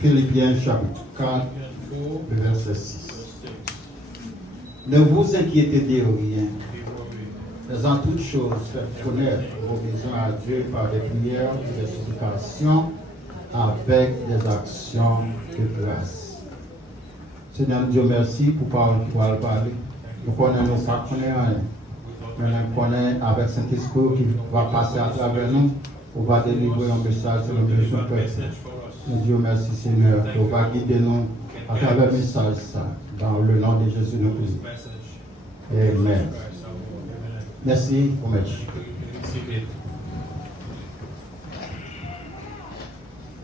Philippiens chapitre 4, verset 6. Ne vous inquiétez de rien, mais en toutes choses, faites connaître vos besoins à Dieu par des prières et des supplications avec des actions de grâce. Seigneur Dieu, merci pour pouvoir parler. Nous connaissons pas rien, mais nous connaissons avec Saint-Esprit qui va passer à travers nous, on va délivrer un message sur le besoin personnel. Dieu merci Seigneur, tu vas guider nous à travers le message ça. Dans le nom de Jésus nous prions. Amen. Merci pour m'aider.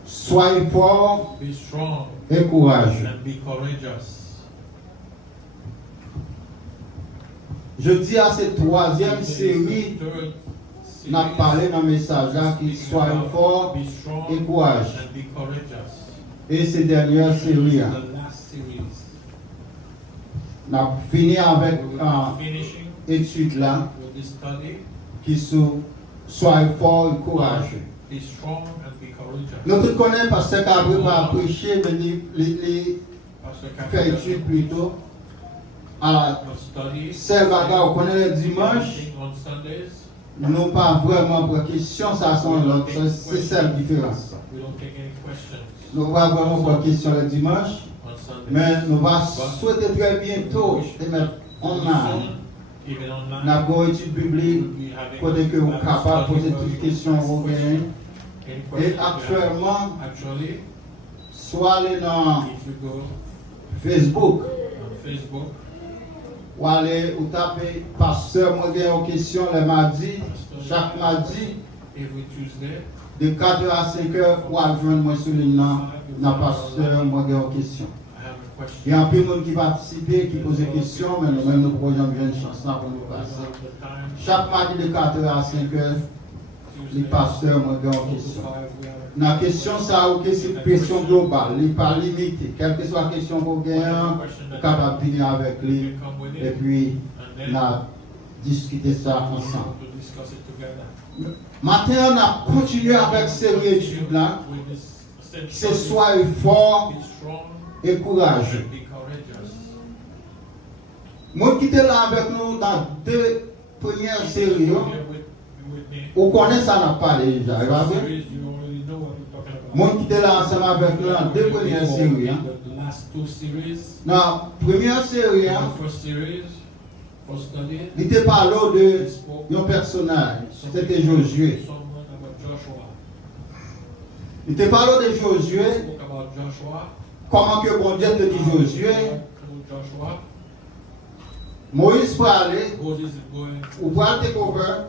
Soyez forts et courageux. Je Je dis à cette troisième série, n'a parlé dans le message là, qu'il soit fort et courage. Et ces dernières séries, on a fini avec étude là, qui soit fort et courageux. Nous tous connaissons parce que Gabriel va prêcher, mais il fait étude plutôt. Alors, celle bagarre, on connaît le dimanche, nous pas vraiment pour question, ça sont l'autre, c'est celle différence. Nous pas vraiment pour question le dimanche, mais nous va souhaiter très bientôt de mettre online. Nous avons une étude biblique, côté que vous êtes capable de poser toutes les questions aux gagnants. Et actuellement, soit aller dans Facebook, ou aller ou taper pasteur, moi j'ai une question le mardi, chaque mardi, de 4h à 5h, ou à joindre moi sur le nom, dans pasteur, moi j'ai une question. Il y a un peu de monde qui participe, qui pose des questions, mais nous-mêmes nous prenons une chance là pour nous passer. Chaque mardi de 4h à 5h, les pasteurs m'ont dit une question. La question, ça c'est une question globale, il n'est pas limité. Quelle que soit la question qu'on gagne, on est capable de venir avec lui et puis on a discuté ça ensemble. Maintenant, on a continué avec cette étude là. C'est soyez fort et courageux. Moi qui était là avec nous dans deux premières séries, on connaît ça, n'a pas déjà. Moi qui était là ensemble avec nous dans deux premières séries. Dans la première série, il était parlé d'un personnage, c'était Josué. Il était parlé de Josué. Comment que bon Dieu te dit Josué? Moïse peut aller, ou peut aller découvrir,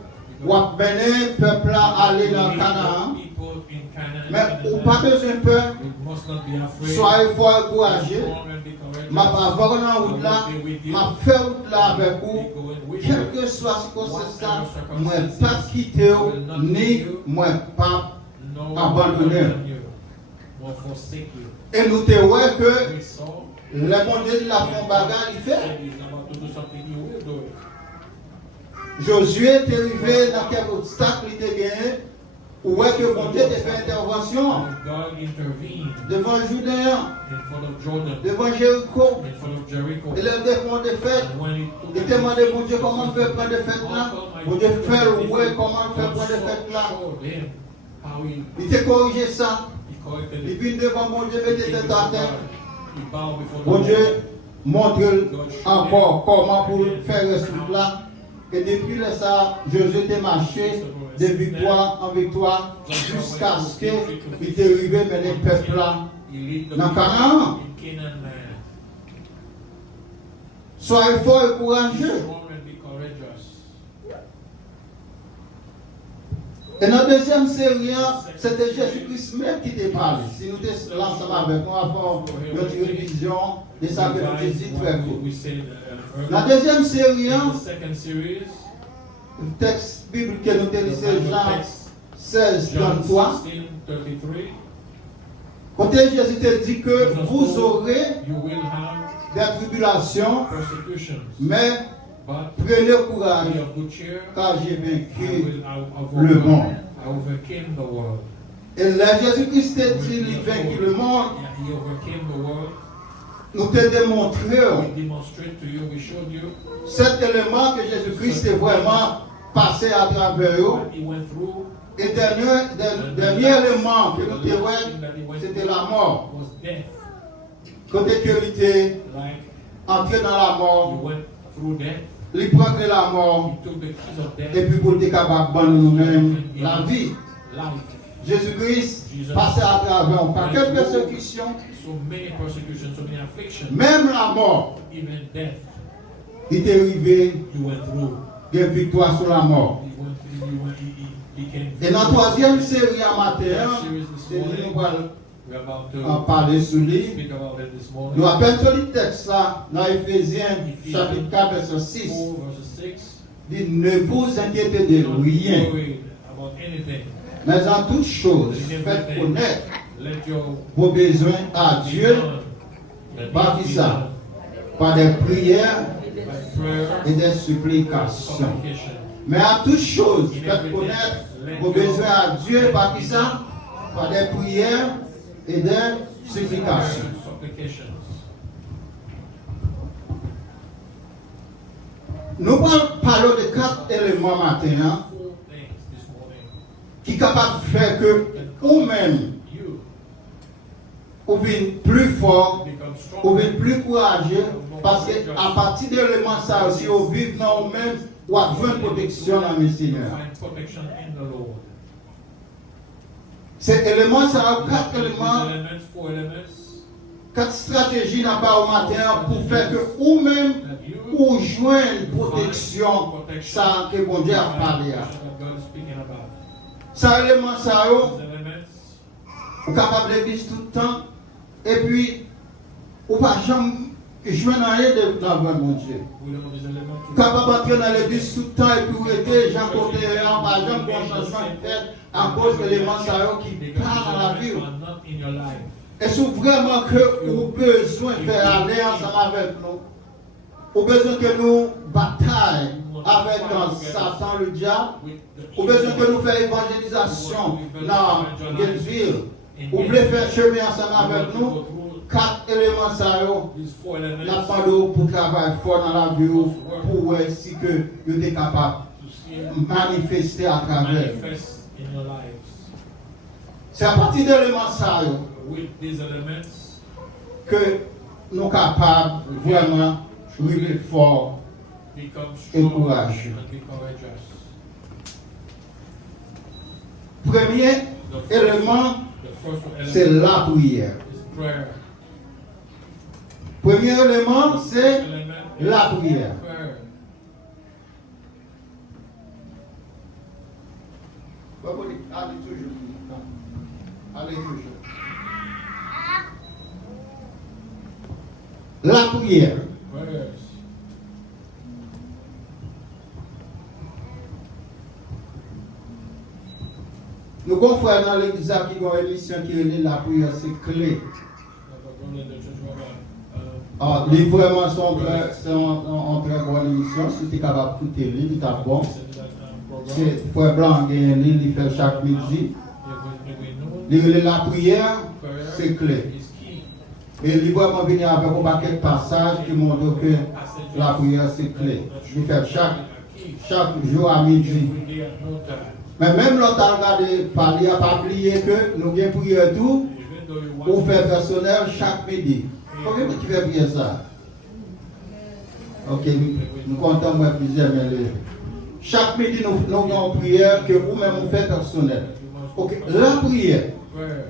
ou mener le peuple à aller dans Canaan. Mais ou pas besoin de peur, soyez fort et courageux. Ma va voir dans la route là, ma faire route là avec vous, quel que soit ce que c'est ça, moi pas quitter ni moi pas abandonner. Et nous te voyons que le bon Dieu de la fond bagarre il fait. Josué est arrivé dans quel obstacle il était gagné. Où est que bon Dieu a fait intervention devant Jourdain, devant Jéricho. Il a demandé de faire. Il demandé bon Dieu comment faire prendre de fête là. Bon Dieu faire ouais comment faire prendre de fête là. Il t'a corrigé ça. Il vient devant mon Dieu, mettre tête à terre. Bon Dieu montre encore comment pour faire ce truc là. Et depuis ça, Josué était marché de victoire en victoire jusqu'à ce qu'il est arrivé à mener le peuple là dans Canaan. Soyez forts et courageux. Et dans la deuxième série, c'était Jésus-Christ même qui te parle. Si nous sommes ensemble avec moi, avant notre révision de ça que nous disons très court. La deuxième série, le texte biblique que nous lisons, c'est Jean 16, 33. Quand Jésus te dit que vous aurez des tribulations, mais prenez courage, car j'ai vaincu le monde. Et là, Jésus-Christ te dit qu'il a vaincu le monde. Nous te démontrons cet élément que Jésus-Christ est vraiment passé à travers eux. Et dernier élément que nous te voyons, c'était la mort. Quand il était entré dans la mort, il prenait la mort et puis pour être capable de nous-mêmes la vie. Jésus-Christ passait à travers un paquet de persécutions, même la mort. Il est arrivé de victoire sur la mort. Et dans la troisième série à matin, nous allons We're about to en parler sur lui. speak about it this morning. Nous appelons sur le texte là, dans Éphésiens chapitre 4, verset 6. 4 verse 6. Dit, ne vous inquiétez de Don't rien, worry about anything. mais en toutes choses, In faites everything, connaître let your vos besoins à be Dieu done. Let par it qui be ça? done Par des prières by prayer et des and supplications. supplication. Mais en toutes choses, faites connaître vos besoins à Dieu par qui ça? Par des prières et des supplications. Supplications. Nous parlons de 4 éléments maintenant 4 things this morning. qui sont capables de faire que vous-même, You vous devenez plus fort, become vous stronger. devenez plus courageux, parce qu'à partir de l'élément ça aussi, vous vivez dans vous-même, vous avez une protection dans le Seigneur. Find protection in the Lord. Ces éléments, ça a 4 These éléments, elements, 4 elements 4 stratégies n'a pas au matin pour faire que vous-même, that you vous joignez une protection, ça que bon Dieu a parlé. that God is speaking about. Ces éléments, ça a, These elements, vous êtes capable de vivre tout le temps, et puis, vous ne pouvez jamais joindre rien dans le bon Dieu. we don't know these elements. Vous êtes capable d'entrer dans l'église tout le temps, et puis vous êtes Jean Côté, par exemple, bon changement de fait, à cause de l'élément ça a qui Because parle dans la vie. these elements are not in your life. Et si vraiment que vous avez besoin de faire aller ensemble avec nous, vous avez besoin que nous bataillons avec Satan, le diable, vous avez besoin que nous fassions évangélisation dans Gainesville, vous voulez faire chemin ensemble avec nous, 4 éléments ça These 4 elements la parole pour travailler fort dans la vie, pour voir si que vous êtes capable to see de manifester à travers. manifest in your lives. C'est à partir de l'élément ça With these elements, que nous sommes capables vraiment de vivre fort. become Et strong courageux. and be courageous. Premier élément, The first c'est element la prière. is prayer. Premier élément, c'est Element la is prière. prayer. Allez toujours. Allez toujours. La prière. Prayers. Nous confrères dans l'église qui a une émission qui est la prière, c'est clé. Like a brother in the church about, Ah, les vraiment sont en très bonne émission. Si tu es capable d'écouter, il est bon. said that program C'est Frère Blanc qui il fait chaque midi. every noon. La prière, Prayer c'est clé. is key. Et il va venir avec un paquet de passages qui montrent que la prière, c'est clé. Il fait chaque jour à midi. Every day at no time. Mais même l'autre a regardé parler, a pas oublié que nous avons prié tout Even though you pour want faire personnel chaque midi. Combien tu fais prier ça? Ok, nous comptons moi plusieurs, mais chaque midi nous avons une prière que vous-même vous faites personnel. Ok, la prière. prayers.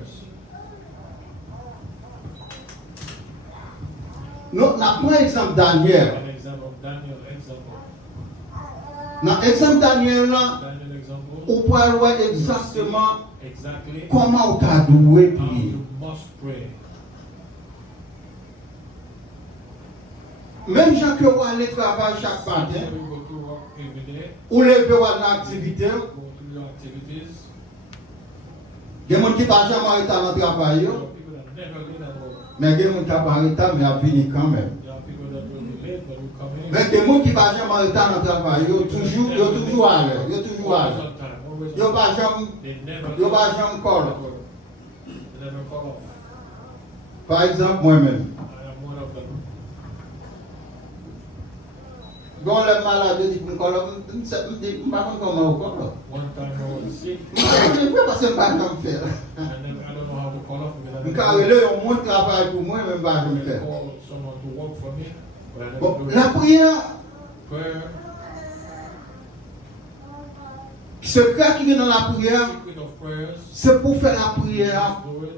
Nous avons un exemple Daniel. An example of Daniel example. Dans l'exemple Daniel, là, Daniel example. on peut voir exactement Exactly comment on a doué how prier. you must pray. Même gens qui vont aller travailler chaque matin, When you go to work every day, ou lever une activité, go to your activities. il y a des gens qui ne vont jamais arrêter dans le travail, There are people that never get at work. mais il y a des gens qui vont arrêter, mais ils viennent quand même. There are people that will be late, but will come in. Mais il y a des gens qui ne vont jamais arrêter dans le travail, ils sont toujours à l'heure, ils sont toujours à Always l'heure. on time, always Ils ne on vont time. jamais They never ils vont jamais call. They never call off. Par exemple, moi-même, I am one of them. quand les malades disent que je ne sais pas comment on call. One time I was sick. Je ne sais pas si je ne sais pas comment faire. I don't know how to call off because I Quand il y a un monde qui travaille pour moi, je ne sais pas comment I faire. call someone to work for me, but I never Bon, do la it. prière, Prayer, ce cas qui vient dans la prière, secret of prayers, c'est pour faire la prière, do it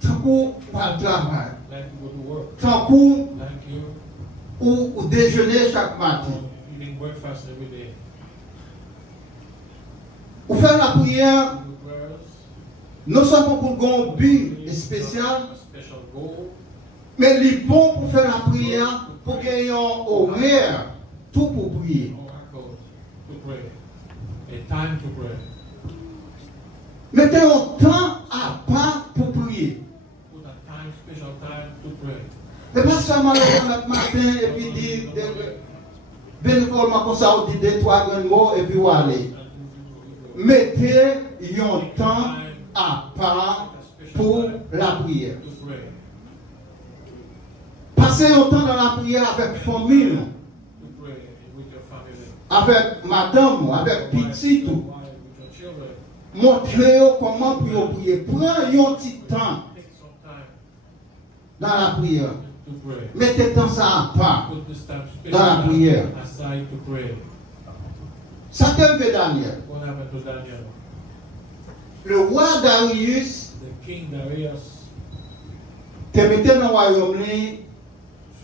tant qu'on va travail, like you go to work, tant qu'on like you ou déjeuner chaque matin. eating breakfast every day. Pour faire la prière, Do prayers, Non seulement pour un but spécial, a special goal, mais il est bon pour faire la prière, pour gagner un horaire, tout pour prier. oracle to pray, a time to pray. Mettez un temps à part pour prier. Put a time, special time to pray. Et pas seulement le matin et puis dire, bénévolement comme ça, on dit 2-3 grands mots et puis on va aller. Mettez un temps à part pour la prière. To pray. Passez un temps dans la prière avec famille, To pray with your family. avec madame, avec petit tout. With your children. Montrez-vous comment pour prier. Prenez un petit temps Take some time dans la prière. to pray. Mettez temps ça à part. Put this time, Dans la special prière. time aside to pray. Ça t'a fait Daniel. What happened to Daniel? Le roi Darius The king Darius te mettait dans le royaume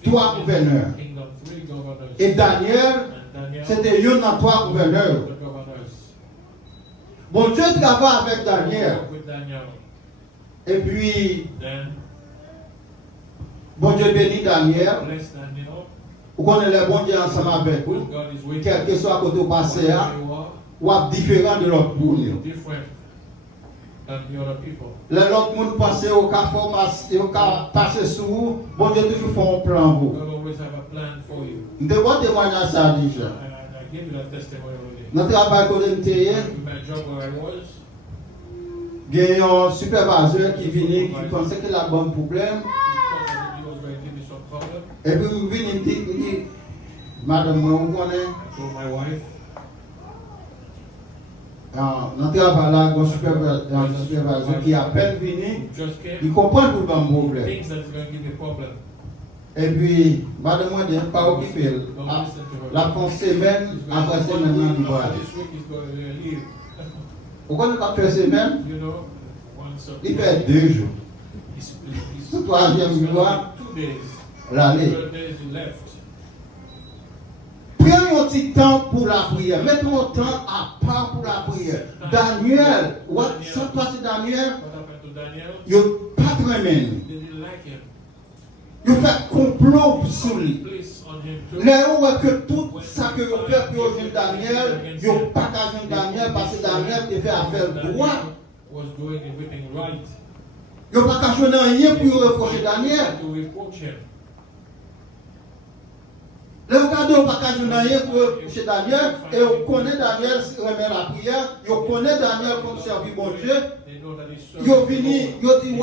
trois gouverneurs. Kingdom, 3 governors. Et Daniel, And Daniel, c'était un dans trois gouverneurs. the governors. Bon Dieu travaille avec Daniel. Work with Daniel. Et puis, Then bon Dieu bénit Daniel. bless Daniel. Vous connaissez les bons Dieu ensemble avec vous. God is with Quel que soit côté passé, wherever you are, ou à différent de l'autre monde. different than the other people. L'autre monde pense au cas formation, au cas passer sous vous, bon Dieu toujours fait un plan pour vous. God always have a plan for you. Nous devons témoigner ça déjà. And I give you that testimony already. Notre travail qu'on a été, In my job where I was, il y a un superviseur qui venait, qui pensait qu'il a un bon problème. he thought that he was going to give me some problem. Et puis il vient, il dit, madame, moi, vous connaissez, I told my wife, notre travail là, un superviseur qui a à peine venu, who just came, il comprend tout le bon problème. thinks that it's going to give me a problem. Et puis, madame, moi, je ne pas occupé. Don't listen to her. La fin semaine, après semaine, il va aller. This week he's going to leave. Vous connaissez pas faire semaine? You know, once a Il fait 2 jours. he's Ce troisième he's mois, 2 days. l'année. 3 days he left. Prenez un petit temps pour la prière. Mettons un temps à part pour la prière. Daniel, ça passe Daniel, What happened to Daniel? il n'a pas très bien. They didn't like him. Il fait complot sur lui. Police on him too. Là où est que tout ça que vous faites pour jouer Daniel, il n'a pas qu'à jouer Daniel parce que Daniel te fait affaire droit. Was doing everything right. Il n'a pas qu'à jouer rien pour reprocher Daniel. To reproach him. Le cadeau n'a pas qu'à jouer rien pour reprocher Daniel. Et on connaît Daniel remet la prière. On connaît Daniel comme servir bon Dieu. They know that he's Ils ont fini, ils ont dit,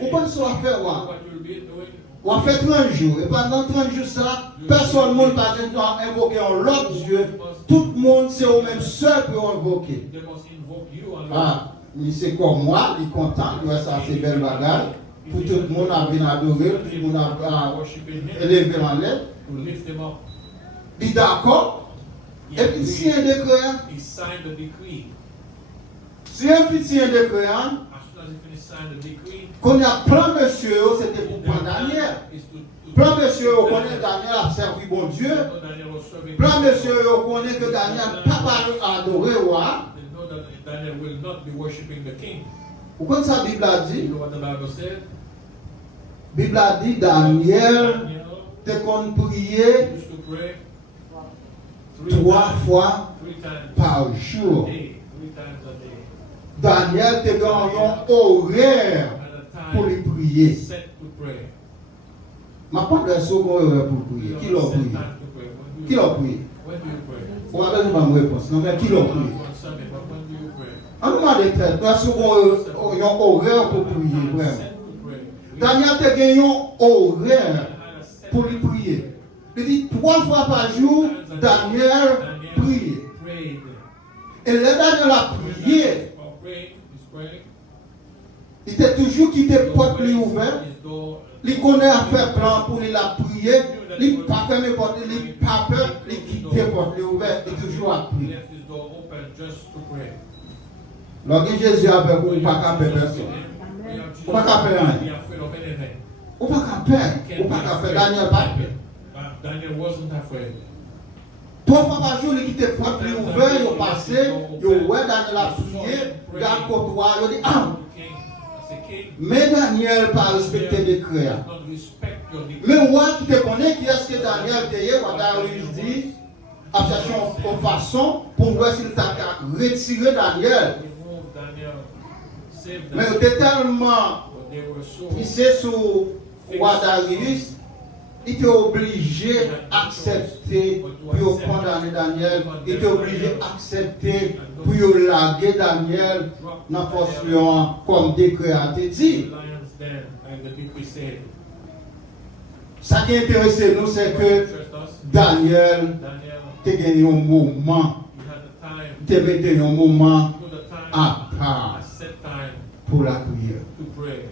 on peut se faire. what you'll be doing. On fait 30 jours. Et pendant 30 jours, ça, personne ne peut invoquer un autre Dieu. Tout le monde, c'est au même seul pour invoquer. They must invoke you and Ah, c'est comme moi, il est content, il ça, c'est belle bagarre. Pour tout le monde a bien adoré, tout le monde a worshiping him, élevé en l'air. to lift him up. Il est d'accord. He Et puis, si un agreed. décret, He signed the decree. si un petit décret, As soon as he finished signing the decree, qu'on a plein de monsieur, c'était pour prendre Daniel. is to Plein de monsieur, on connaît Daniel a servi bon Dieu. Daniel was serving. Plein de monsieur, on connaît que Daniel n'a pas adoré roi. They know that Daniel will not be worshiping the king. Vous connaissez ça, la Bible a You dit? know what the Bible said? La Bible a dit, Daniel, Daniel te qu'on prier used to pray 3 fois three times par a jour. day. 3 times a day. Daniel te donne un horaire At a pour time lui prier. set to pray. Ma pas de second horaire pour prier. Qui l'a Set prié? time to pray. When do Qui you- l'a prié? When do you pray? On va donner ma réponse. Non, mais qui l'a prié? On Sunday, but when do you pray? On demande de tête. Un second horaire pour prier. Vraiment. Set to pray. Daniel te gagné un horaire Had a set pour lui prier. Il dit 3 fois par jour, Daniel prie. prayed. Et le Daniel a prié. Or praying, he's praying. Il était toujours quitté porte lui ouvert. His door. Il connaît à faire plan pour lui la prier. Il n'a pas fermé porte, il n'a pas peur, il quitté porte lui ouvert et toujours à prier. Left his door open just to pray. Lorsque Jésus avec vous, pas qu'à faire personne. Ou pas qu'à faire rien. Be afraid of anything. Ou pas qu'à faire. Ou pas qu'à faire. Daniel pas peur. Daniel wasn't afraid. 3 fois par jour, il quitté porte lui ouvert, il est passé, il ouais Daniel a prié, il a côtoyé, il dit ah, mais Daniel n'a pas respecté le décret. does not respect your decree. Mais moi qui te connais, qui est-ce que Daniel te dit, quand Darius dit, à chercher une façon pour voir s'il t'a retiré Daniel. Remove Daniel, save Mais Daniel. il était tellement But they were so pissé sur roi Darius, il était obligé d'accepter pour condamner Daniel. Il était obligé d'accepter pour larguer Daniel dans la force comme décret a été dit. the lions den, like the decree said. Ce qui intéresse nous, c'est que Interest us. Daniel Daniel, a gagné un moment, you had the time, il a mis un moment to the time, à part a set time pour la prière. to pray.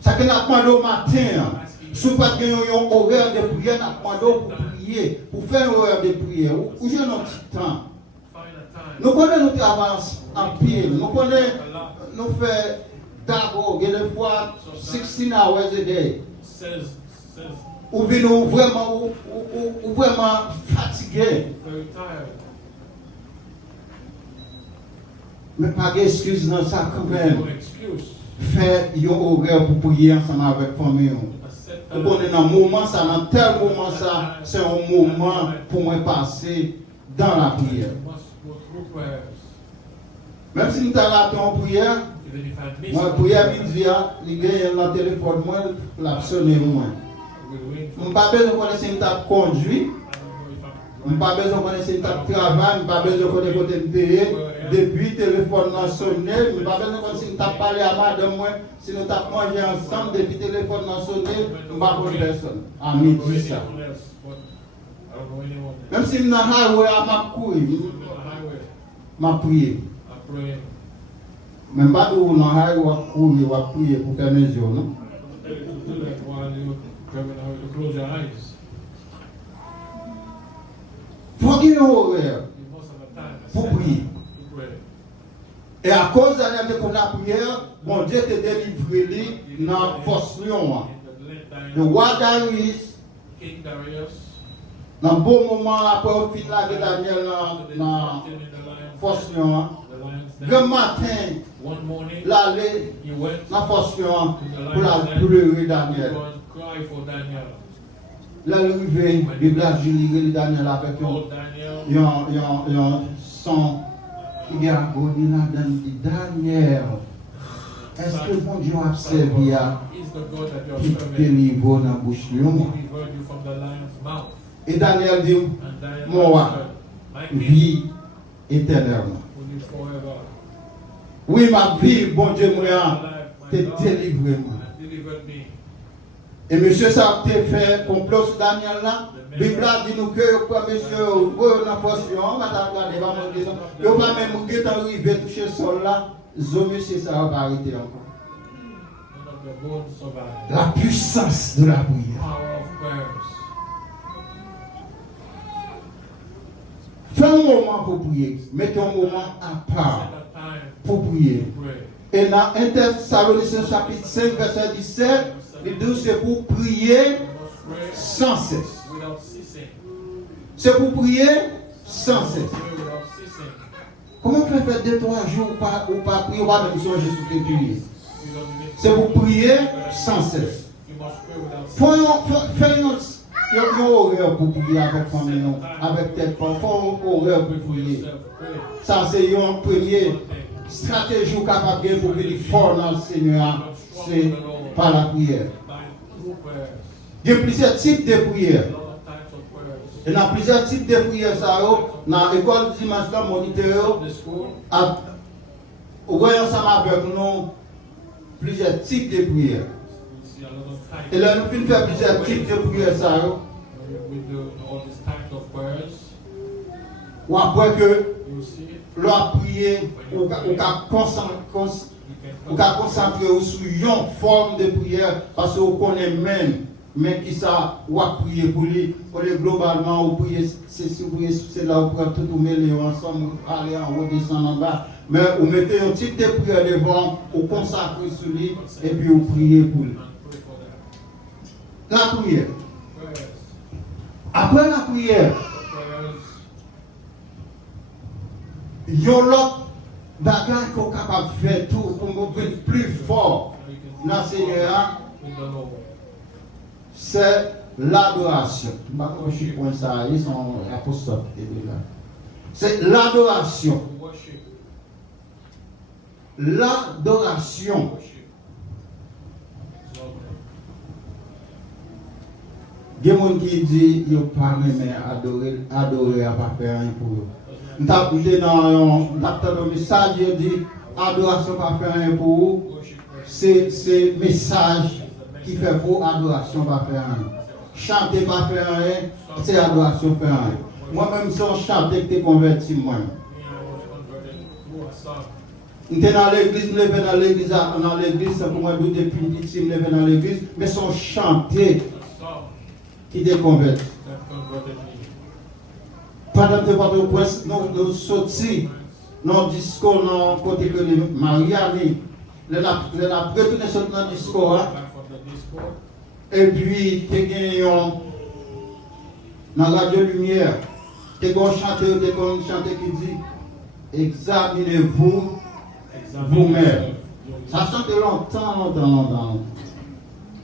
Ça que nous demandé au matin, si vous n'avez pas un horaire de prière, nous demandons pour prier, pour faire un horaire de prière. Où j'ai un petit temps. Find a time. Nous connaissons notre avance en pied. Nous connaissons, A lot nous faisons d'abord, il y a des fois 16 hours a day. says Ou nous vraiment, ou vraiment fatigué. very tired. Mais pas d'excuse dans ça quand même. No excuse. Faire un horaire pour prier ensemble avec la famille. A set Nous time. connaissons dans moment ça, dans tel moment ça, c'est un moment pour moi passer dans la prière. You must go through prayers. Même si nous avons raté en prière, Even if I miss moi one prière prayer, midi, il gagne le téléphone, moi, la sonner moi. we'll wait Je for n'ai pas besoin de connaître si tu as conduit, I don't know if I'm je n'ai pas besoin de connaître si tu as travaillé, je n'ai pas besoin de connaître côté de payer. Depuis le téléphone a sonné, je n'ai pas besoin de connaître si tu as parlé à madame, moi, si nous avons mangé ensemble, depuis le téléphone a sonné, je n'ai pas connaître personne. À I don't know midi ça. anyone else, but I don't know anyone else. Même si je suis dans le highway, je m'a couru, Even on the highway, je prié. I pray. Même pas de dans le highway, je courir, je prier pour faire mes yeux, non? To do that while you're driving out, to close your eyes. Il faut qu'il y ait un horaire You must have a time, a pour set prier. time to pray. Et à cause de la prière, mon Dieu te délivré dans la force lion. In the late time, Le roi Darius, King Darius, dans un bon moment après au fin de Daniel dans la in the lions, force lion, the lions le den. matin, One morning, l'aller he went dans la force lion to the pour la lions den pleurer to Daniel. go and cry for Daniel. L'arrivée, la Bible a géré Daniel avec Told Daniel, un son qui a agonie là-dedans. Daniel, est-ce que mon Dieu a servi à is the God that you qui are serving. délivre dans la bouche He lion? delivered you from the lion's mouth. Et Daniel dit, And Daniel Mon roi, answered, my king vie éternellement. will live forever. Oui, ma vie, bon Dieu, moi, My t'es God délivré. moi. has delivered me. Et monsieur, ça a été fait complot sur Daniel là. La Bible a dit nous que monsieur, vous dans la position, on va regarder, on va dire, vous va même vous arriver toucher le sol là, monsieur, ça va pas arrêter encore. None of the bones survived. La puissance de la prière. Power of prayers. Fais un moment pour prier. Mettez un moment à part Set a time pour prier. to pray. Et dans 1 Thessaloniciens chapitre 5, verset 17, il dit c'est pour prier You must pray sans cesse. without ceasing. C'est pour prier sans cesse. Pray without ceasing. Comment faire 2-3 jours ou pas prier, ou pas même songer sur tes prières? You don't need C'est pour prier sans cesse. You must pray without ceasing. Fais un horaire pour prier avec famille, avec tes parents. Fais un horaire pour prier. Yourself, pray. Ça, c'est une première One thing. stratégie capable de pour venir fort dans le Seigneur. C'est par la prière. By through prayers. Il y a plusieurs types de prières. A lot of types of prayers. Et dans plusieurs types de prières, ça, dans l'école dimanche, dans moniteur, The school, on voit ensemble avec nous plusieurs types de prières. we see a lot of types. Et là, nous finissons faire plusieurs types de prières, ça, We do all these types of prayers. ou après que You see, l'on prier, ou qu'à concentrer sur une forme de prière, parce qu'on connaît même, mais qui ça, ou à prier pour lui, on est globalement, ou prier, c'est là où prend tout, ou mêler ensemble, aller en haut, descendre en bas. Mais vous mettez un type de prière devant, vous consacrez sur lui, et puis vous priez pour lui. and pray for them. La prière. Prayers. Après la prière, Prayers. il y a l'autre Bagage qu'on est capable de faire tout pour nous être plus fort dans le Seigneur, c'est l'adoration. Je suis point ça, ils sont apostles. C'est l'adoration. L'adoration. Il y a des gens qui disent qu'ils ne peuvent pas adorer à pas faire rien pour eux. Nous avons dans le message, il dit adoration pas faire rien pour eux. C'est le message qui fait pour adoration pas faire rien. Chanter pas faire rien, c'est adoration faire rien. Moi-même, si on chante, je suis converti moi. Je suis dans l'église, je suis dans l'église, c'est pour moi depuis petit, je suis dans l'église, mais son chanter qui déconvertit. Pendant que nous sortis dans le discours, dans le côté que Mariani, elle a retourné sur le discours, et puis tu gagné dans la Radio Lumière, tu as chanté qui dit examinez-vous vous-même. Ça chante longtemps.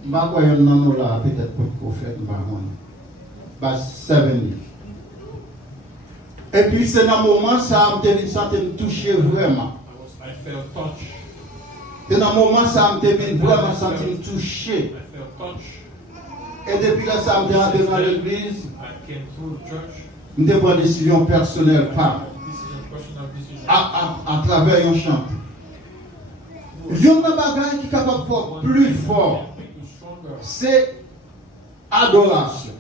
Je ne sais pas quoi il y a là, peut-être pour le prophète, bah 7 minutes. Et puis c'est dans le moment ça me touché vraiment. C'est dans le moment ça me vraiment senti me touché. Et depuis là ça me rentré dans l'église. Je me prends une décision personnelle à travers un chant. Il y a un bagage qui est capable de faire plus fort. C'est adoration.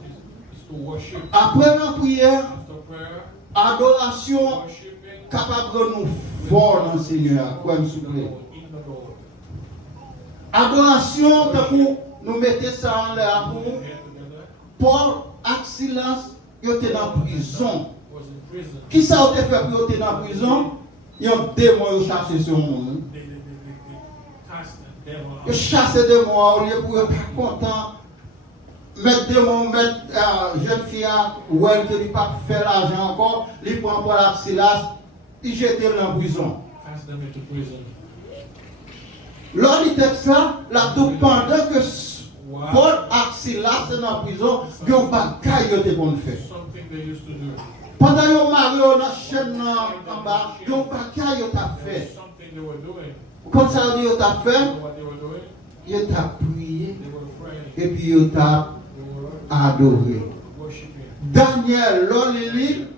Après la prière, adoration capable de nous fort dans le Seigneur, comme s'il vous plaît. Adoration, pour nous mettre ça en l'air pour Paul et Silas, ils étaient dans la prison. Qui ça a été fait pour être dans la prison? Ils ont démon qui chassé sur le monde. Ils chassent des démons au lieu pour être content. Mettre démon, mettre jeune fille, ou elle ne peut pas faire l'argent encore, ils prennent Paul et Silas, ils jettent dans la prison. Lors du texte, là, pendant que Paul et Silas sont dans la prison, ils ont bagaille de bon faire. Pendant qu'ils ont marié dans la chaîne en bas, ils ont bagaille de fait. Comme ça, ils ont fait, ils ont prié et puis ils ont adoré. Daniel, lors de l'île,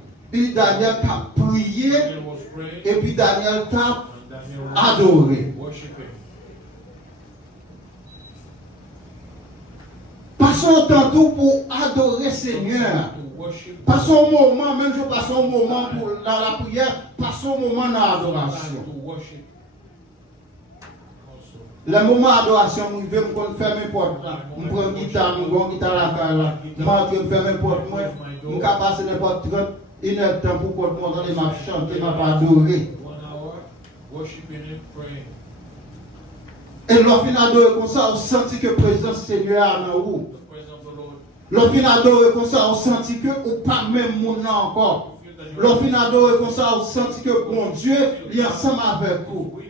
Daniel a prié et puis Daniel a adoré. Passons tantôt pour adorer Seigneur. Passons un moment, même si passons un moment dans la prière, passons un moment dans l'adoration. Le moment d'adoration, je vais me faire mes portes. Je prends une guitare, je prends une guitare à la caille. Je vais faire mes portes. Je vais passer n'importe 1 heure de temps pour porte moi dans les marches chanter, je vais adorer. Et lorsqu'on adore comme ça, on sentit que la présence du Seigneur est dans vous. Lorsqu'on adore comme ça, on sentit que ou pas même mon nom encore. Lorsqu'on adore comme ça, on sentit que bon Dieu est ensemble avec vous.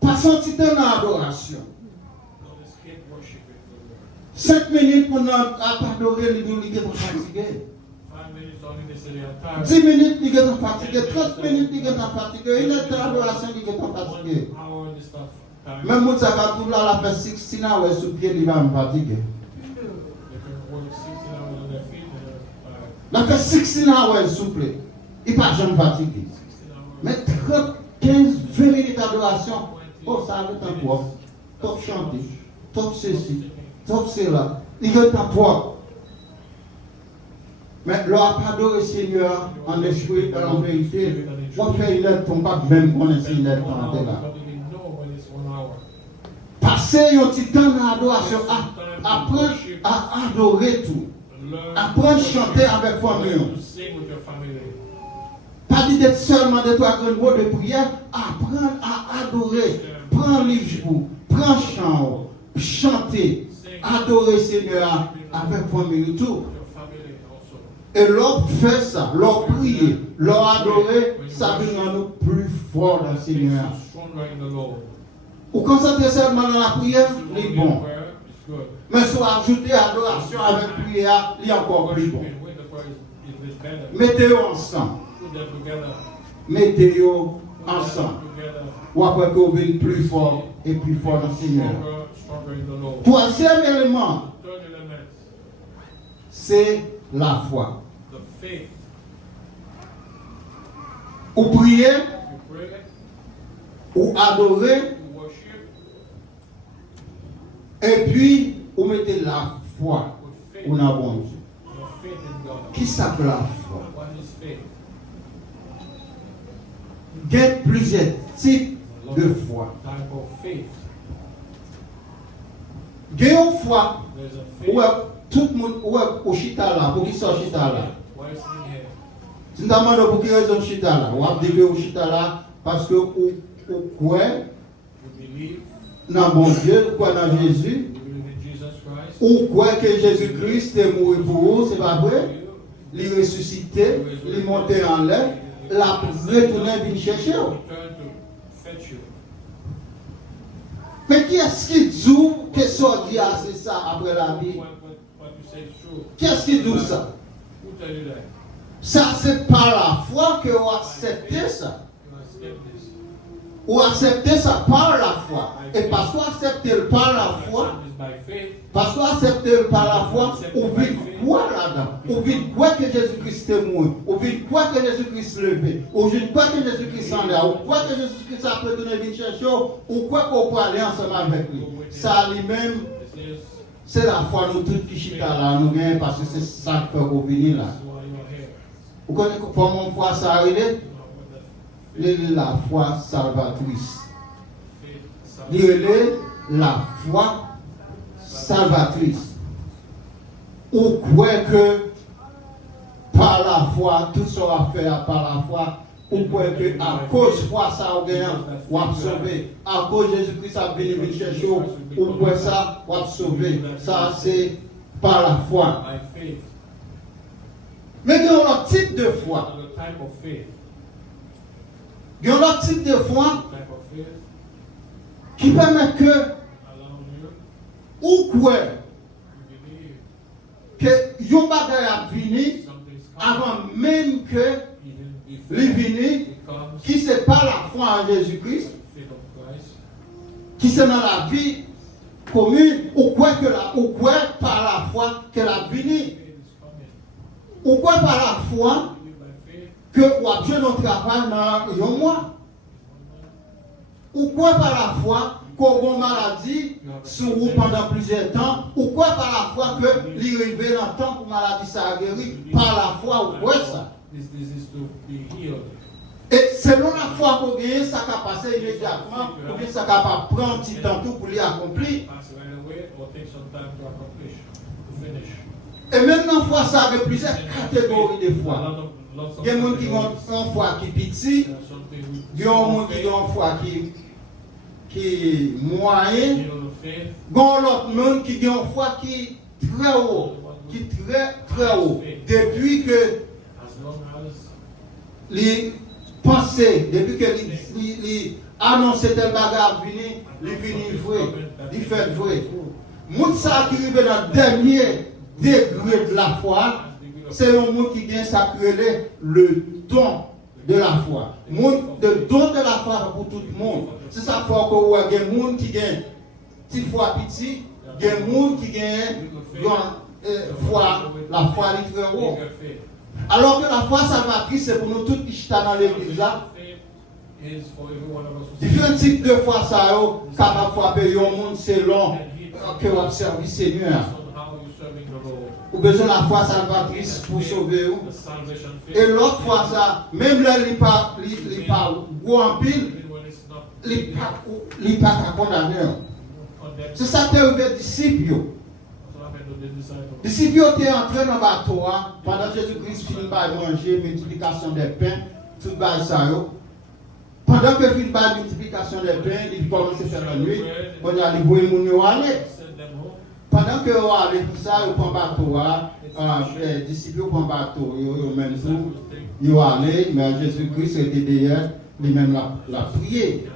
Passons du temps dans l'adoration. 5 minutes pour nous adorer les deux, ils sont fatigués. 10 minutes, ils sont fatigués. 30 minutes, ils sont fatigués. Une heure d'adoration, ils sont fatigués. Même si ça va tout là, la fait 16 heures sous pied, il va me fatiguer. La fait 16 heures sous pied, il ne va jamais fatiguer. Mais 30, 15, 20 minutes d'adoration, oh, ça arrive en toi. Top chanter, top ceci, top cela. Il est en toi. Mais l'on pas adoré le Seigneur en esprit et en vérité. On fait une lettre, on pas même connaître une lettre en là. Passer un petit temps dans l'adoration, apprendre à adorer tout. Apprendre à chanter avec famille. Pas dit d'être seulement de toi grands mots de prière, apprendre à adorer. Prends le livre, prends chant, chanter, adorer le Seigneur avec famille tout. Et l'homme fait ça, l'homme prie, l'homme adoré, ça veut rendre nous plus forts dans le Seigneur. Stronger in the Lord. Ou concentrer seulement dans la prière, Only c'est in bon. prayer is good. Mais si on ajoute adoration avec prière, il est encore plus bon. Worshiping with the prayer is better. Mettez-les ensemble. Put them together. Mettez-les Put ensemble. them together. Ou après que vous venez plus fort et plus fort dans le Seigneur. Stronger in the Lord. Troisième élément, Third element, c'est la foi. the faith. Ou prier, You pray, ou adorer, you worship et puis vous mettez la foi with faith. ou dans bon Dieu. Your faith in God. Qui s'appelle la foi? What is faith? Il y a plusieurs types de foi. Type of faith. Il y a une foi There's a faith. où tout le monde au chita là, pour qui soit chita là. Why is he here? Si nous demandons pour quelle raison chita là, ou avez au chita là parce que vous croyez You believe. dans bon Dieu, vous croyez dans Jésus, You believe in Jesus Christ. ou croyez que Jésus-Christ est mort pour vous, c'est pas vrai? Il est ressuscité, il est monté en l'air, la retourné et vient chercher. Return to fetch you. Mais qui est-ce qui dit que ça dit c'est ça après la vie? What you say is true. Qui est-ce qui dit ça? Who tell you that? Ça c'est par la foi que vous acceptez ça. You accept this. Ou acceptez ça par la foi. Et parce qu'on accepte par la foi, Accept this by faith. parce qu'on accepte par la foi, on vit quoi là-dedans? On vit quoi que Jésus-Christ est mort? On vit quoi que Jésus-Christ est levé? On vit quoi que Jésus-Christ s'en est? On croit que Jésus-Christ a retourné venir chercher? On croit qu'on peut aller ensemble avec lui? Ça lui-même, This is c'est la foi nous tous qui chita là, nous gagnons parce que c'est ça qui fait revenir là. why you are here. Vous connaissez comment la foi ça arrive? You know what La foi salvatrice. that faith Direz la foi salvatrice. Ou croyez que par la foi, tout sera fait par la foi. Ou croyez que à cause de foi, ça a gagné, ou a sauvé. À cause de Jésus-Christ, a venu chercher, ou croyez ça, ou a sauvé. Ça, c'est par la foi. by faith. Mais il y a un autre type de foi. Another type of faith. Il y a un autre type de foi Type of faith qui permet que, allow you ou croyez to believe que yon bagay a vini something's coming avant même que even li before vini, it comes. qui c'est pas la foi en Jésus-Christ, Faith of Christ. qui c'est dans la vie commune, ou quoi par la foi qu'elle a vini, Faith is coming. ou quoi par la foi Believe by faith. que ou a besoin de travail dans un mois, ou quoi par la foi qu'on a une maladie sur vous pendant plusieurs temps, ou quoi par la foi que l'arrivée dans le temps pour maladie ça a guéri, par la foi ou quoi ça. This is to be healed. Et selon la foi qu'on gagne, ça va passer immédiatement, ou bien ça va prendre un petit temps tout pour l'accomplir. Pass right away or take some time to accomplish, to finish. Et même dans la foi, ça a plusieurs catégories de A foi. lot of lots of Il y a des gens qui categories. ont une foi qui est petite, There are some things with il y a des gens small qui faith, ont une foi qui est moyenne, middle of faith, il y a l'autre monde qui ont une foi qui est très haut, qui est très haut. Depuis que as long as les pensées, depuis que les annoncer tel bagage venu, les venu vrai, les fait vrai. Moun ça qui arrive dans le dernier degré de la foi, c'est un monde qui vient s'appeler le don de la foi. Le don de la foi pour tout le monde. C'est ça qu'il faut que il y a des gens qui gagnent petite foi petit, il y a des gens qui gagnent foi, la foi littéraire. bigger faith. Alors que la foi salvatrice, c'est pour nous tous qui sommes dans l'église là. Faith is for every one of us who Différents types de foi, ça est capable de frapper un monde selon que vous servez Seigneur. on how you serving the Lord. Ou besoin de la foi salvatrice pour sauver vous. The salvation faith. Et l'autre fois, ça, même là, il n'est pas gros en pile, Even when it's not il n'est pas condamné. condemned. C'est ça qui est arrivé aux disciples. What happened to the disciples? Les disciples étaient entrés dans le bateau pendant que Jésus-Christ finit par manger, multiplication des pains, tout le ça. Pendant que finit par multiplication des pains, il commence à faire la nuit. On a les voyés aller. Send them home. Pendant que vous allez pour ça, vous prenez bateau, les disciples prennent bateau, ils même tout, ils allez, mais Jésus-Christ était derrière, lui-même l'a prié.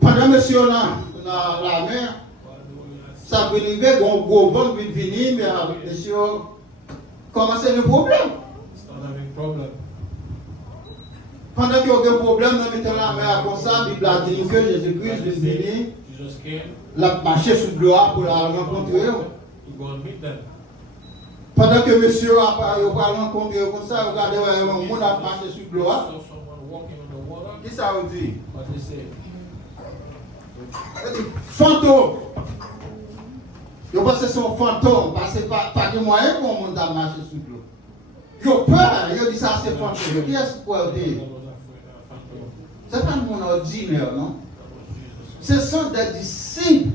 Pendant que monsieur dans la mer, ça peut arriver, un gros vent peut venir, mais monsieur, comment c'est le problème? Pendant qu'il y a un problème, nous mettons la mer comme ça, la Bible a dit que Jésus-Christ est venu, la marché sous le doigt pour la rencontrer. Pendant que monsieur a rencontré comme ça, regardez, le monde a marché sous le doigt. Qu'est-ce que ça veut dire? Fantôme. Je pense que c'est un fantôme, parce que pas de moyen pour le monde a marché sous le doigt. Ils ont peur, ils disent ça c'est fantôme. Qui est-ce qu'on dit? Ce n'est pas mon ordinaire, non? Ce sont des disciples.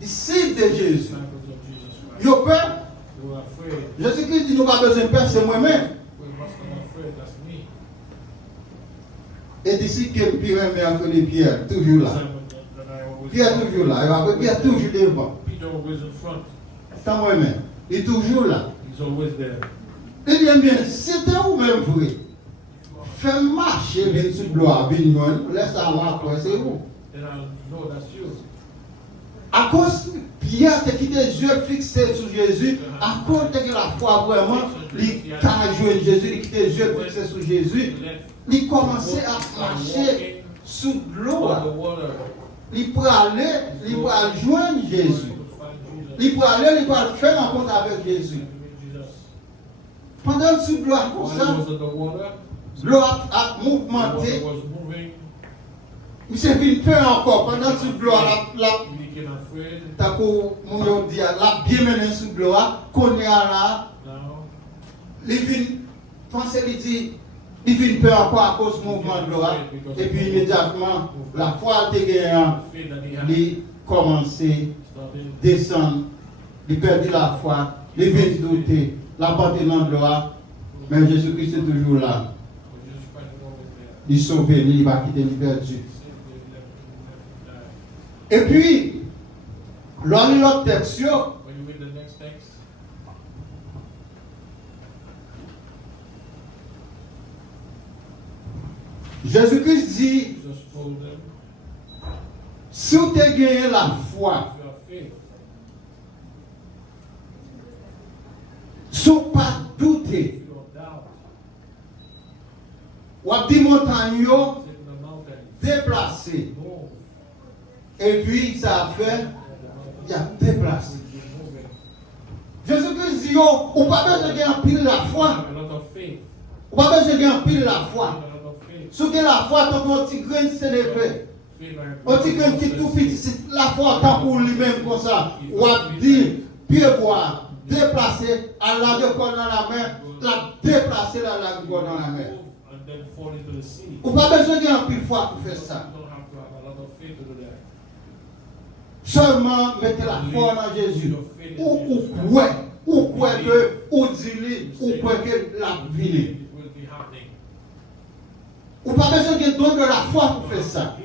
Disciples de Jésus. Ils ont peur. Jésus-Christ dit nous n'avons pas besoin de peur, c'est moi-même. Et d'ici que Pierre met entre les pierres, toujours là. Pierre toujours là. Pierre toujours devant. C'est moi-même. Il est toujours là. Eh bien, c'était vous-même vrai. Fais marcher les sous gloire, laisse avoir quoi, c'est vous. À cause, Pierre t'a quitté les yeux fixés sur Jésus, à cause de la foi vraiment, il a joué Jésus, il quitté les yeux fixés sur Jésus, il commençait à marcher sous l'eau. Il peut aller joindre Jésus. Il peut aller faire rencontre avec Jésus. Pendant sous l'eau, comme ça, l'eau a mouvementé. Il s'est vu peur encore. Pendant sous l'eau, la bien mené sous l'eau, qu'on est là. Il vient penser, il vient peur encore à cause du mouvement de l'eau. Et puis immédiatement, la foi de guerre, il commence à descendre. Il perdit la foi. Il vient douter. La porte est dans l'eau. Mais Jésus-Christ est toujours là. Il sauve, il va quitter, il perdu. Et puis, l'autre texte, Jésus-Christ dit, si tu as gagné la foi, sans pas douter, ou à des montagnes déplacées, et puis ça a fait, il a déplacé. Jésus-Christ dit, on n'a pas besoin de gagner pile la foi. On n'a pas besoin de gagner pile la foi. Ce que la foi, ton petit grain s'élever. Un petit grain qui est tout petit, la foi tant pour lui-même comme ça. On va dire, pied boire, déplacer, à la de corps dans la main, la déplacer à la de corps dans la main. On n'a pas besoin de gagner pile foi pour faire ça. Seulement mettez la foi dans Jésus. Ou quoi que, ou dis-lui, ou quoi que la vie. Ou pas besoin de donner de la foi pour faire ça.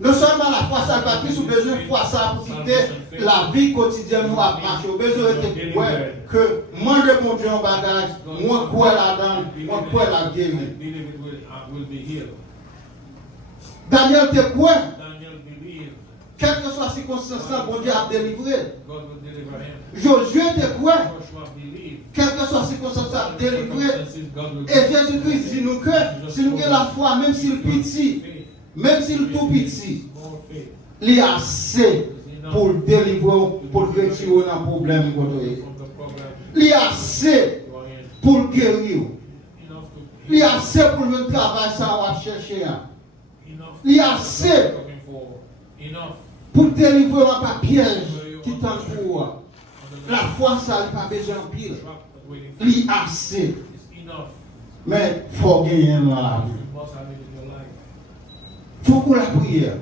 Non seulement la foi salvatrice, ou besoin de foi ça pour quitter la vie quotidienne ou à marcher. Ou besoin de quoi que moi je mon Dieu en bagage, moi quoi là-dedans, moi quoi la guérir. Daniel te quoi? Quelle que soit la circonstance, bon Dieu a délivré. Josué te quoi? Quelle que soit la circonstance, a délivré. Et Jésus-Christ dit nous que si nous avons la foi, même s'il est petit, même s'il est tout petit, il est assez pour délivrer, pour retirer un problème. Il est assez pour guérir. Il est assez pour le travail, ça va chercher. Il est assez pour délivrer un piège qui t'entoure. La foi, ça n'a pas besoin de pile. Il est assez. Mais il faut gagner dans la vie. Il faut qu'on la prière.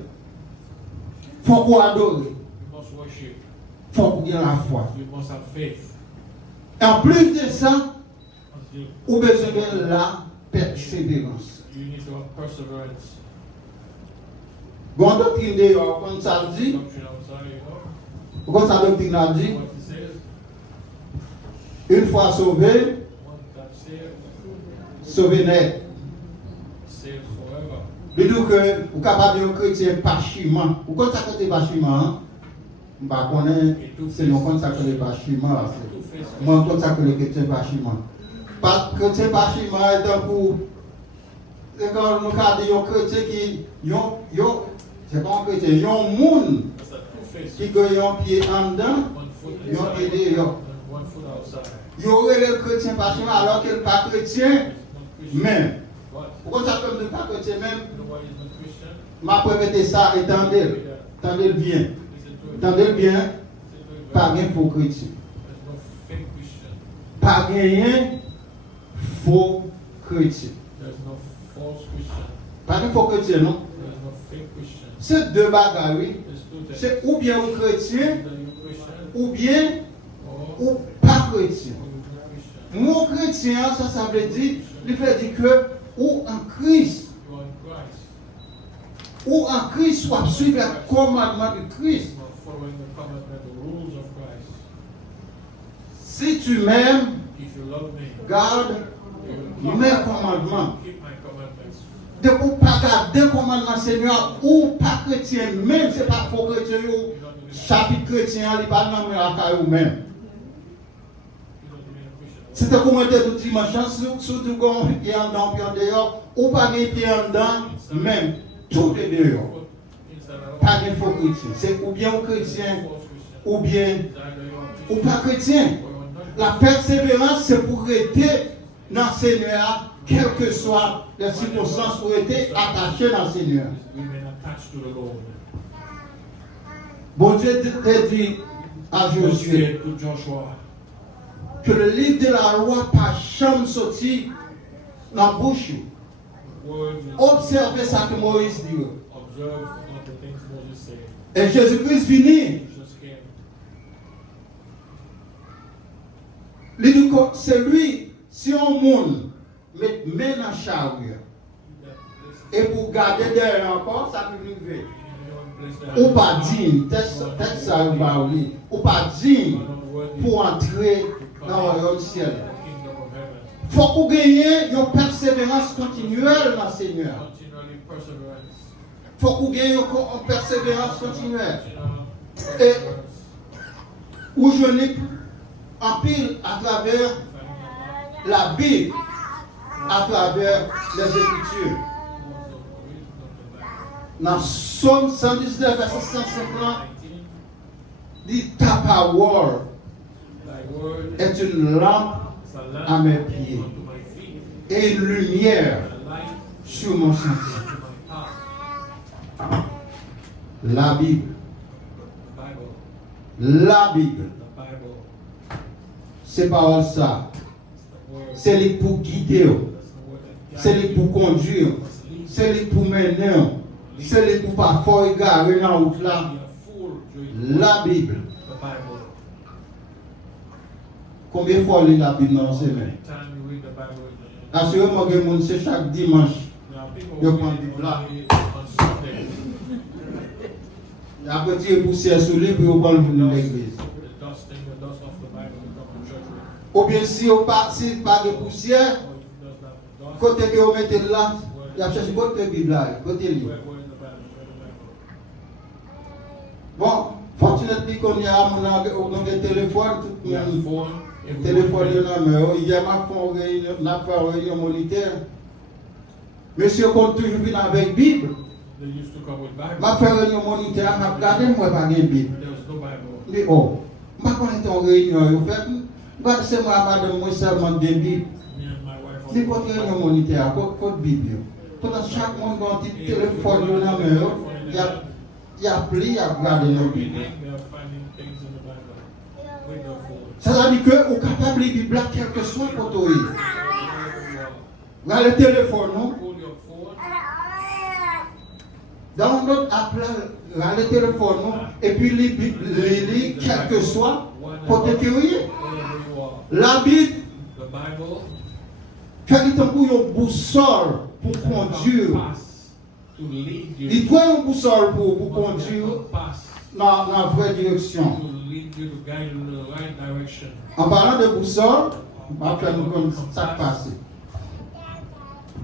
Il faut qu'on adore. Il faut qu'on ait la foi. Et en plus de ça, on a besoin de la persévérance. Bon doctrine dehors, comme ça le dit, Doctrine outside, you know. comme ça doctrine a dit, What he says, une fois sauvé, one that saved, sauvé net. saved forever. Il dit que vous capable de chrétien pachiment. Vous comptez ça que pachiment? Je ne sais pas, c'est non comme ça que les pachiment. Moi, comme ça que les chrétiens pachiment. Pas chrétien pachiment est un coup. C'est quand nous avons des chrétiens qui c'est pas un chrétien, il y a un monde That's a two-faced. qui a un pied en dedans, One foot ils ont inside aidé. and one foot outside. Il y aurait le chrétien pachiment alors qu'il n'est pas chrétien. He's not Christian. Même. What? Pourquoi ça peut ne pas chrétien même? You know why he's not Christian? Ma répéter ça et tendez. Tendez bien. Listen to it. Tendez bien. Listen to it. Pas de faux chrétien. There's no fake Christian. Pas de faux chrétien. There's no false Christian. Pas de faux chrétien, non? There's no fake Christian. C'est deux bagages, oui. There's two things. C'est ou bien un chrétien, Either you're Christian ou bien or ou pas chrétien. you're not Christian. Mon chrétien, ça veut dire, il fait dire que ou en Christ, You are in Christ. ou en Christ, soit suivre le commandement de Christ. You are following the commandment, the rules of Christ. Si tu m'aimes, If you love me, garde you will mes commandements. keep my commandments. De ou pas garder le commandement Seigneur, ou pas chrétien, même c'est pas faux chrétien, You don't even chapitre chrétien, il n'est pas dans le même. you don't even a Christian. C'était comme on était tout dimanche, surtout quand il y a un dedans, puis en dehors, ou pas de pied en dedans, même, tout est dehors. Foot inside and out. Pas de faux chrétien. C'est ou bien un chrétien, False Christian. ou bien, It's either you're a ou Christian pas chrétien. or you're not. La persévérance, c'est pour rester dans le Seigneur, quelles que soient les circonstances, pour rester attaché dans le Seigneur. Remain attached to the Lord. Bon Dieu t'a dit à God Josué said to Joshua, que le livre de la loi par chambre sorti dans la bouche. words is Observez ça que Moïse dit. observe all the things Moses said. Et Jésus-Christ venu. Jesus came. Il dit que c'est lui, si on monde, met main dans la chariot. Et pour garder derrière encore, ça peut arriver. Ou pas digne, peut-être ça va aller. Ou pas digne pour entrer dans le royaume ciel. Il faut qu'on gagne une persévérance continuelle dans le Seigneur. Continually perseverance. Il faut qu'on gagne une persévérance continuelle. Et Où je n'ai en pile à travers la Bible, à travers les Écritures. Dans Psaume 119, verset 150, dit ta parole est une lampe à mes pieds et une lumière sur mon sentier. La Bible. La Bible. C'est parole ça. C'est lui pour guider. C'est lui pour conduire. C'est lui pour mener. C'est lui pour pas faire égarer dans la route là. La Bible. Combien de fois lit la Bible dans ses mains? Assurément que le monde, c'est chaque dimanche. Il prend la Bible là. Il a petit poussière sur lui pour prendre le l'église. Ou bien si on pas de poussière, côté que vous mettez là, il a cherché côté Bible là, côté lui. Bon, fortunately qu'on y a mon téléphone, tout le monde. Téléphone, il y a ma réunion monétaire. Monsieur compte toujours venir avec Bible. Ma fait réunion monétaire, m'a regardé, moi, pas de Bible. Il dit, oh, je ne connais pas réunion. C'est moi, madame, moi seulement des Bibles. C'est quoi réunion monétaire, quoi de Bible. Pendant chaque monde, quand il téléphone, il y a appelé, il y a regardé nos Bibles. Ça veut dire que vous êtes capable de lire la Bible, quel que soit le côté. Vous avez le téléphone, non? Dans notre appel, vous avez le téléphone, non? Et puis lire, quel que soit le côté. La Bible, fait qu'il y a une boussole pour conduire to lead you. Il doit une boussole pour Must be a conduire compass dans la vraie direction. to lead you, to guide you in the right direction. En parlant de boussole, on va faire comme ça passe.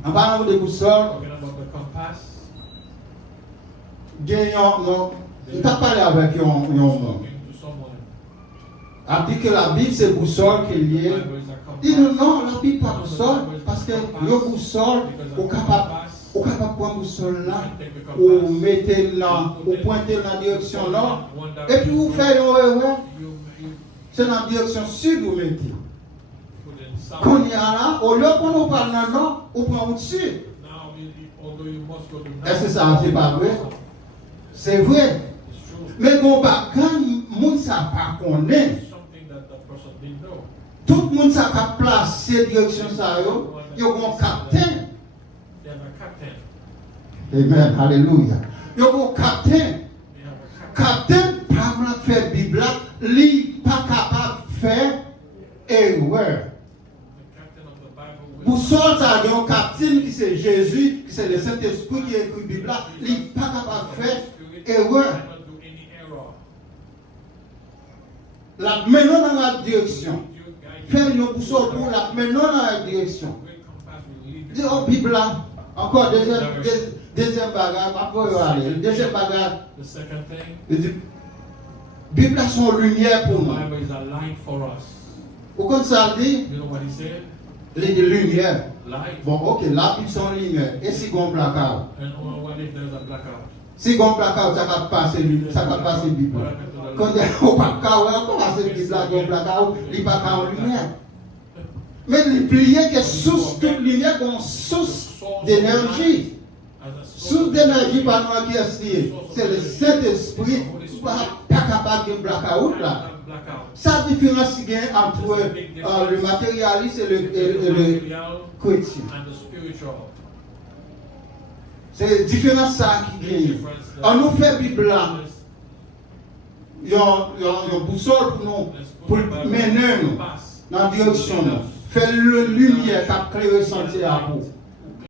En parlant de boussole, Talking about the compass, il t'a parlé avec un monde. talking to someone. A dit que la Bible c'est boussole qui est The liée. Bible is a compass. Il dit non, la Bible pas boussole parce que le boussole, on capable de prendre boussole là, ou mettez là, ou pointer dans la direction là, et puis vous faites une erreur, You c'est dans la direction sud vous mettez. put in south. Quand il y a là, au lieu qu'on parle dans le nord, on prend au-dessus. Now, although you must go to north, Est-ce que ça c'est pas vrai? C'est vrai. it's true. Mais bon, quand moun ça pas connaît, It's something that the person didn't know. tout le monde ça pas placer direction ça yo un capitaine. They have a captain. Amen, hallelujah. Yo un capitaine. They have a captain. Capitaine pas capable faire Bible, li pas capable faire erreur. The captain of the Bible will Pour ça, ça y a un capitaine qui c'est Jésus, qui c'est le Saint-Esprit qui écrit la Bible, li pas capable faire erreur. cannot do any error. La menons dans la direction. You guide Faire une boussole pour la menons dans la direction. great compass will lead Dis you. au Bible là, encore deuxième bagage, après on va aller. Deuxième bagage, The second thing, il dit, Bible là sont lumière the pour nous. Bible is a light for us. Vous comprenez ça dit? You know what he said? Les de lumière. Light. Bon, ok, la Bible sont lumière. Et si on blackout? And what if there's a blackout? Si on blackout, ça va passer Bible. Quand on pas on passer Bible là, on blackout, il pas en lumière. Mais les pliés qui source de lumière, une source d'énergie. Source d'énergie par nous qui est c'est le Saint-Esprit qui pas capable de blackout là. Ça différence qu'il y a entre le matérialiste et le chrétien. And the spiritual. C'est différence ça qui gagne. On nous fait Bible là, il y a une boussole pour nous, pour mener nous dans la direction. Faire le lumière qui a créé le sentier à vous.